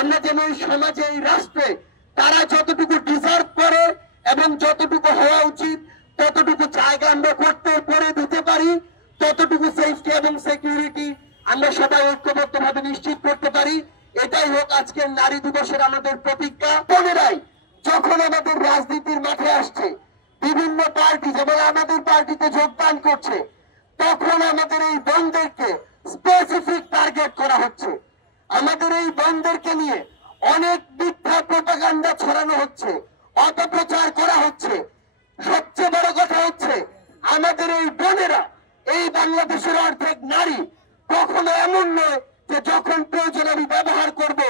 আমরা যেন এই সমাজে এই রাষ্ট্রে তারা যতটুকু ডিজার্ভ করে এবং যতটুকু হওয়া উচিত ততটুকু জায়গা আমরা করে দিতে পারি, ততটুকু সেফটি এবং সিকিউরিটি আমরা সবাই ঐক্যবদ্ধভাবে নিশ্চিত করতে পারি। এটাই হোক আজকের নারী দিবসের আমাদের প্রতিজ্ঞা। বোনেরাই যখন আমাদের রাজনীতির মাঠে আসছে, বিভিন্ন পার্টি যেমন আমাদের পার্টিতে যোগদান করছে, তখন আমাদের এই বোনদেরকে স্পেসিফিক টার্গেট করা হচ্ছে। আমাদের এই বোনদেরকে নিয়ে অনেক মিথ্যা প্রপাগান্ডা ছড়ানো হচ্ছে, অপপ্রচার করা হচ্ছে। সবচেয়ে বড় কথা হচ্ছে আমাদের এই বোনেরা, এই বাংলাদেশের অর্ধেক নারী কখনো এমন নয় যে যখন প্রয়োজন আমি ব্যবহার করব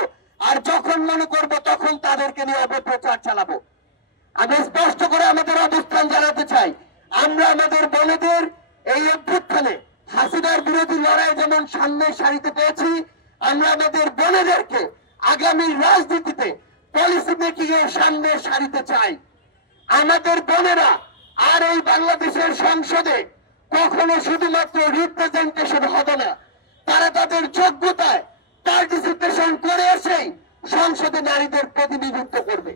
আর যখন মনে করব তখন তাদেরকে নিয়ে অপপ্রচার চালাবো। আমি স্পষ্ট করে আমাদের অবস্থান জানাতে চাই, আমরা আমাদের বোনেদের এই অভ্যুত্থানে হাসিনার বিরোধী লড়াই যেমন সামনের সারিতে পেয়েছি, আমরা আমাদের বোনেদেরকে আগামী রাজনীতিতে পলিসি মেকিং এর সামনের সারিতে চাই। আমাদের বোনেরা আর এই বাংলাদেশের সংসদে কখনো শুধুমাত্র রিপ্রেজেন্টেশন হবে না, তারা তাদের যোগ্যতায় পার্টিসিপেশন করে এসেই সংসদে নারীদের প্রতিনিধিত্ব করবে।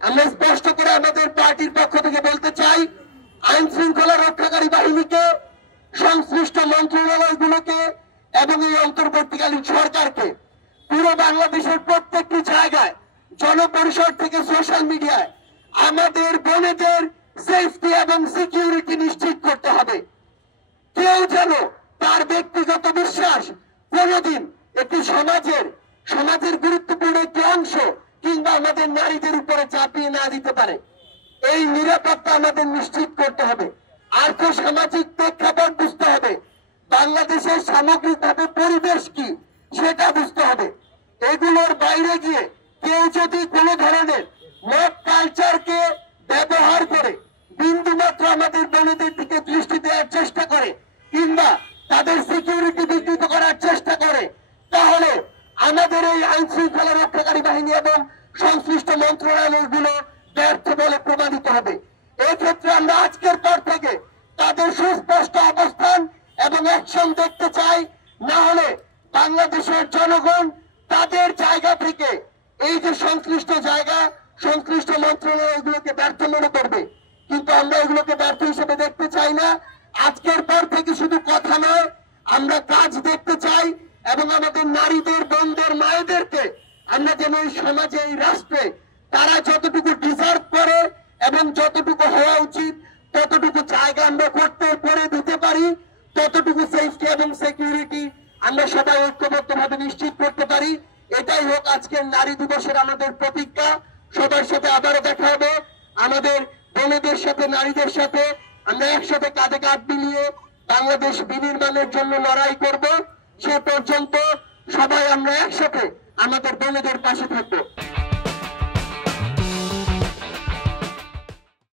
আমরা স্পষ্ট করে আমাদের পার্টির পক্ষ থেকে বলতে চাই, আইন শৃঙ্খলা রক্ষাকারী বাহিনীকে, সংশ্লিষ্ট মন্ত্রণালয়গুলোকে এবং এই অন্তর্বর্তীকালীন সরকারকে পুরো বাংলাদেশের প্রত্যেকটি জায়গায়, জনপরিষদ থেকে সোশ্যাল মিডিয়ায় আমাদের বোনেদের সেফটি এবং সিকিউরিটি নিশ্চিত করতে হবে। কেউ যেন তার ব্যক্তিগত বিশ্বাস কোনদিন একটি সমাজের গুরুত্বপূর্ণ একটি অংশ কিংবা আমাদের নারীদের উপরে চাপিয়ে না দিতে পারে। এই নিরাপত্তা আমাদের নিশ্চিত করতে হবে। আর্থ সামাজিক প্রেক্ষাপট বুঝতে হবে, বাংলাদেশের সামগ্রিকভাবে পরিবেশ কি সেটা বুঝতে হবে। এগুলোর বাইরে গিয়ে কেউ যদি কোনো ধরনের মব কালচারকে ব্যবহার করে বিন্দুমাত্র আমাদের বোনেদের দিকে দৃষ্টি দেওয়ার চেষ্টা করে কিংবা তাদের সিকিউরিটি বিঘ্নিত করার চেষ্টা করে, তাহলে আমাদের এই আইন শৃঙ্খলা রক্ষাকারী বাহিনী এবং সংশ্লিষ্ট মন্ত্রণালয়গুলো ব্যর্থ বলে প্রমাণিত হবে। এক্ষেত্রে আমরা আজকের পর থেকে তাদের সুস্পষ্ট অবস্থান এবং অ্যাকশন দেখতে চাই। না হলে বাংলাদেশের জনগণ তাদের জায়গা থেকে এই যে সংশ্লিষ্ট জায়গা, সংশ্লিষ্ট মন্ত্রণালয়গুলোকে ব্যর্থ মনে করবে, কিন্তু আমরা এগুলোকে ব্যর্থ হিসেবে দেখতে চাই না। আজকের পর থেকে শুধু কথা নয়, আমরা কাজ দেখতে চাই এবং আমাদের নারীদের, বোনদের, মায়েদেরকে আমরা যেন এই সমাজে এই রাষ্ট্রে তারা যতটুকু ডিজার্ভ করে এবং যতটুকু হওয়া উচিত ততটুকু জায়গা আমরা করে দিতে পারি, ততটুকু সেফটি এবং সিকিউরিটি আমরা সবাই ঐক্যবদ্ধভাবে নিশ্চিত করতে পারি। এটাই হোক আজকের নারী দিবসের আমাদের প্রতিজ্ঞা। সবার সাথে আবারও দেখা হবে, আমাদের বোনেদের সাথে, নারীদের সাথে আমরা একসাথে কাঁধে কাঁধ মিলিয়ে বাংলাদেশ বিনির্মাণের জন্য লড়াই করব। সে পর্যন্ত সবাই আমরা একসাথে আমাদের বোনেদের পাশে থাকবো।